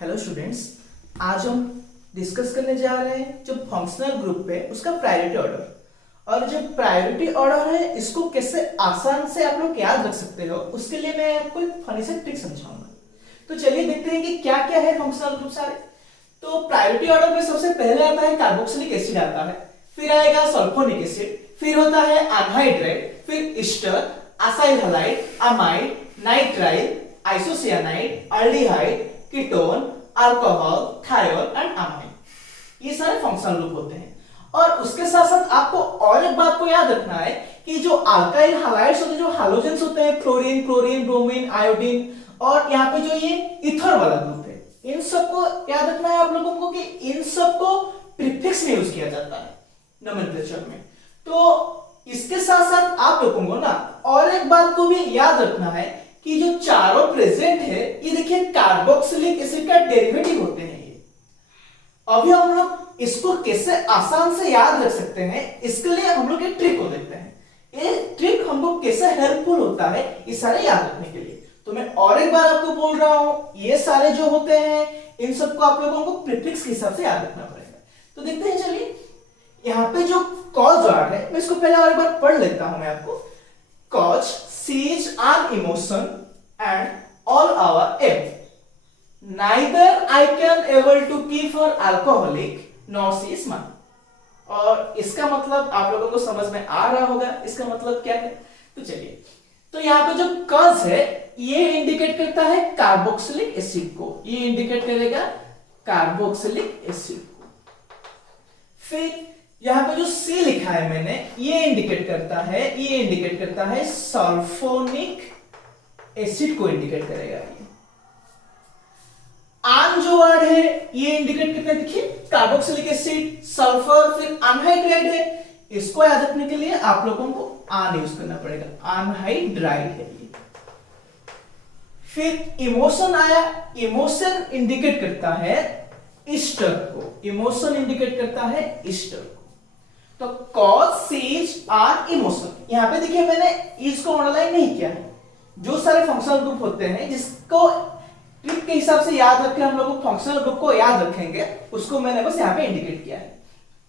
Hello students, आज हम discuss करने जा रहे हैं जो फंक्शनल ग्रुप है उसका प्रायोरिटी ऑर्डर। और जो प्रायोरिटी ऑर्डर है इसको कैसे आसान से आप लोग याद रख सकते हो उसके लिए मैं आपको एक फनी सा ट्रिक समझाऊंगा। तो चलिए देखते हैं कि क्या क्या है फंक्शनल ग्रुप सारे। तो प्रायोरिटी ऑर्डर में सबसे पहले आता है कार्बोक्सिलिक एसिड आता है, फिर आएगा सल्फोनिक एसिड, फिर होता है एनहाइड्राइड, फिर ester, acyl halide, amide, nitrile, isocyanide, aldehyde, ketone, alcohol, thiol and amide. ये सारे फंक्शनल ग्रुप होते हैं। और उसके साथ साथ आपको और एक बात को याद रखना है कि जो अल्काइल हैलाइड्स होते हैं, जो हैलोजेंस होते हैं, फ्लोरीन, क्लोरीन, ब्रोमीन, आयोडीन, और यहाँ पे जो ये ईथर वाला ग्रुप है, इन सबको याद रखना है आप लोगों को कि इन सबको प्रीफिक्स में यूज किया जाता है नोमेनक्लेचर में। तो इसके साथ साथ आप लोगों को ना और एक बात को भी याद रखना है कि जो चारों प्रेजेंट है ये देखिए कार्बोक्सिलिक एसिड का डेरिवेटिव होते हैं ये। अभी हम लोग इसको कैसे आसान से याद रख सकते हैं इसके लिए हम लोग एक ट्रिक को देखते हैं। ये ट्रिक हमको कैसे हेल्पफुल होता है ये सारे याद रखने के लिए। तो मैं और एक बार आपको बोल रहा हूं, ये सारे जो होते हैं इन सबको आप लोगों को प्रीफिक्स के हिसाब से याद रखना पड़ेगा। तो देखते हैं, चलिए यहाँ पे जो कॉज आ रहा है मैं इसको पहले और एक बार पढ़ लेता हूं मैं आपको। Cause sees an emotion and all our aim. Neither I can able to keep her alcoholic nor she is mine. और इसका मतलब आप लोगों को समझ में आ रहा होगा इसका मतलब क्या है। तो चलिए, तो यहाँ पे जो कज है ये इंडिकेट करता है कार्बोक्सिलिक एसिड को, ये इंडिकेट करेगा कार्बोक्सिलिक एसिड को। फिर यहां पे जो C लिखा है मैंने ये इंडिकेट करता है सल्फोनिक एसिड को इंडिकेट करेगा। ये आन जो वर्ड है ये इंडिकेट करता है, देखिए कार्बोक्सिलिक एसिड, सल्फर, फिर अनहाइड्राइड है। इसको याद रखने के लिए आप लोगों को आन यूज करना पड़ेगा, अनहाइड्राइड है ये। फिर इमोशन आया, इमोशन इंडिकेट करता है ईस्टर को, इमोशन इंडिकेट करता है ईस्टर को। तो कॉज सीज आर इमोशन, यहां पे देखिए मैंने इसको अंडरलाइन नहीं किया है। जो सारे फंक्शनल ग्रुप होते हैं जिसको ट्रिक के हिसाब से याद रखें, हम लोग फंक्शनल ग्रुप को याद रखेंगे, उसको मैंने बस यहां पे इंडिकेट किया है।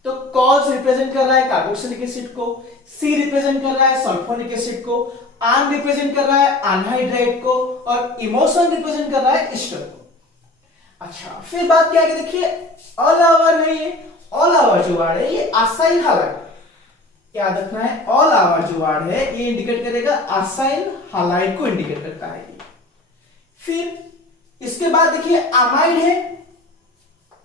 तो कॉज रिप्रेजेंट कर रहा है कार्बोक्सिलिक एसिड को, सी रिप्रेजेंट कर रहा है सल्फोनिक एसिड को, आन रिप्रेजेंट कर रहा है अनहाइड्राइड को, और इमोशन रिप्रेजेंट कर रहा है ईस्टर को। अच्छा, फिर बात क्या है, देखिए ऑल ओवर है ये, ऑल ओवर जो वर्ड है ये असाइल हैलाइड, याद रखना है। ऑल ओवर जो वर्ड है ये इंडिकेट करेगा असाइल हैलाइड को इंडिकेट करता है ये। फिर इसके बाद देखिए अमाइड है,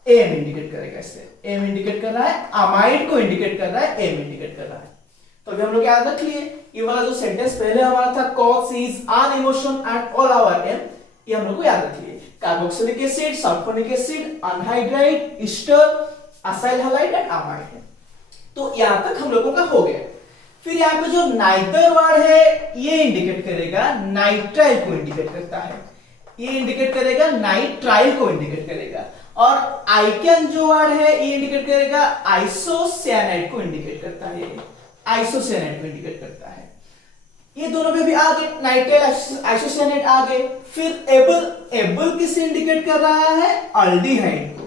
एम इंडिकेट करेगा, इससे एम इंडिकेट कर रहा है, अमाइड को इंडिकेट कर रहा है, एम इंडिकेट कर रहा है। तो अभी हम लोग याद रख लिए ये वाला जो सेंटेंस पहले हमारा था, cause sees an emotion and all over em, ये हम लोग को याद रख लिए। Carboxylic acid, sulphonic acid, anhydride, ester, acyl halide and amide. तो यहां तक हम लोगों का हो गया। फिर यहां पे जो नाइटर वर्ड है ये इंडिकेट करेगा नाइट्राइल को इंडिकेट करता है, ये इंडिकेट करेगा नाइट्राइल को इंडिकेट करेगा। और आइकन जो वर्ड है ये इंडिकेट करेगा आइसोसियानाइड को इंडिकेट करता है, आइसोसियानाइड को इंडिकेट करता है। ये दोनों पे भी आ गए, नाइट्राइल आइसोसियानाइड आ गए। फिर एबल, एबल किसे इंडिकेट कर रहा है, अल्डिहाइड को,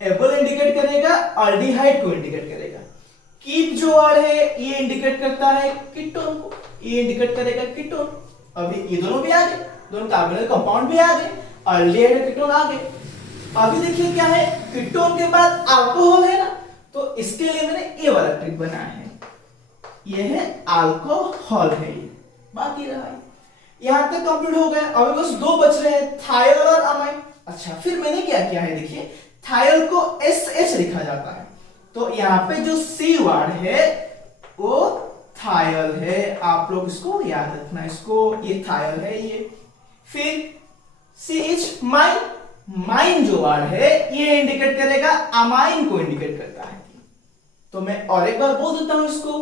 एबल इंडिकेट करेगा अल्डिहाइड को इंडिकेट करेगा। कीप जो वर्ड है ये इंडिकेट करता है कीटोन को, ये इंडिकेट करेगा कीटोन। अभी ये दोनों भी आ गए, दोनों कार्बोनिल कंपाउंड भी आ गए, अल्डिहाइड और कीटोन आ गए। अभी देखिए क्या है, कीटोन के बाद अल्कोहल है ना, तो इसके लिए मैंने ये वाला ट्रिक बनाया है, ये है अल्कोहल है ये। बाकी रहा यहां तक कंप्लीट हो गया। अभी बस दो बच रहे हैं, थायोल और अमाइड। अच्छा, फिर मैंने क्या किया है, देखिए थायोल को SH लिखा जाता है, तो यहाँ पे जो C वर्ड है वो थायोल है, आप लोग इसको याद रखना, इसको ये थायोल है ये। फिर CH माइन, माइन जो वर्ड है ये इंडिकेट करेगा अमाइन को इंडिकेट करता है। तो मैं और एक बार बोल देता हूं इसको,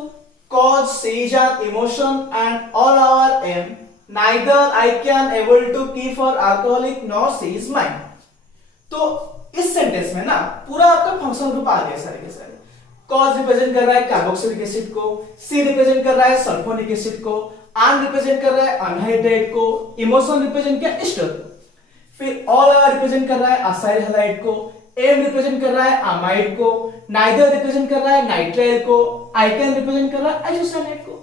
cause sees an emotion and all over em, neither I can able to keep her alcoholic nor she is mine. तो इस सेंटेंस में ना पूरा आपका फंक्शनल ग्रुप आ गया सारे के सारे। कॉज रिप्रेजेंट कर रहा है कार्बोक्सिलिक एसिड को, सी रिप्रेजेंट कर रहा है सल्फोनिक एसिड को, आन रिप्रेजेंट कर रहा है अनहाइड्राइड को, इमोशन रिप्रेजेंट किया ईस्टर को। फिर ऑल रिप्रेजेंट कर रहा है असाइल हैलाइड को, एम रिप्रेजेंट कर रहा है अमाइड को, नाइदर रिप्रेजेंट कर रहा है नाइट्राइल को, आइकेन रिप्रेजेंट कर रहा है आइसोसाइनाइड को,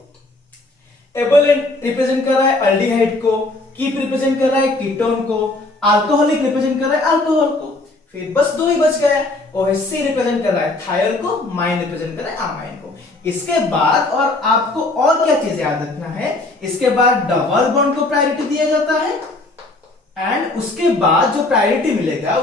एबोलेंट रिप्रेजेंट कर रहा है अल्डिहाइड को, कीप रिप्रेजेंट कर रहा है कीटोन को, अल्कोहलिक रिप्रेजेंट कर रहा है अल्कोहल को। फिर बस दो ही बच गया, OHC रिप्रेजेंट कर रहा है थायल को, माइन रिप्रेजेंट कर रहा है अमाइन को। इसके बाद और आपको और क्या चीज याद रखना है, इसके बाद डबल बॉन्ड को प्रायोरिटी दिया जाता है एंड उसके बाद जो प्रायोरिटी मिलेगा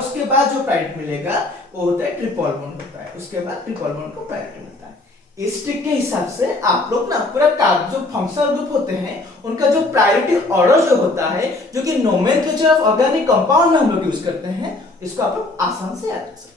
वो होता है ट्रिपल बॉन्ड होता है, उसके बाद ट्रिपल बॉन्ड को प्रायोरिटी मिलता है। इस ट्रिक के हिसाब से आप लोग ना पूरा जो फंक्शनल ग्रुप होते हैं उनका जो प्रायोरिटी ऑर्डर जो होता है, जो कि नोमेनक्लेचर ऑफ ऑर्गेनिक कंपाउंड में हम लोग यूज करते हैं, इसको आप लोग आसान से याद रख सकते हैं।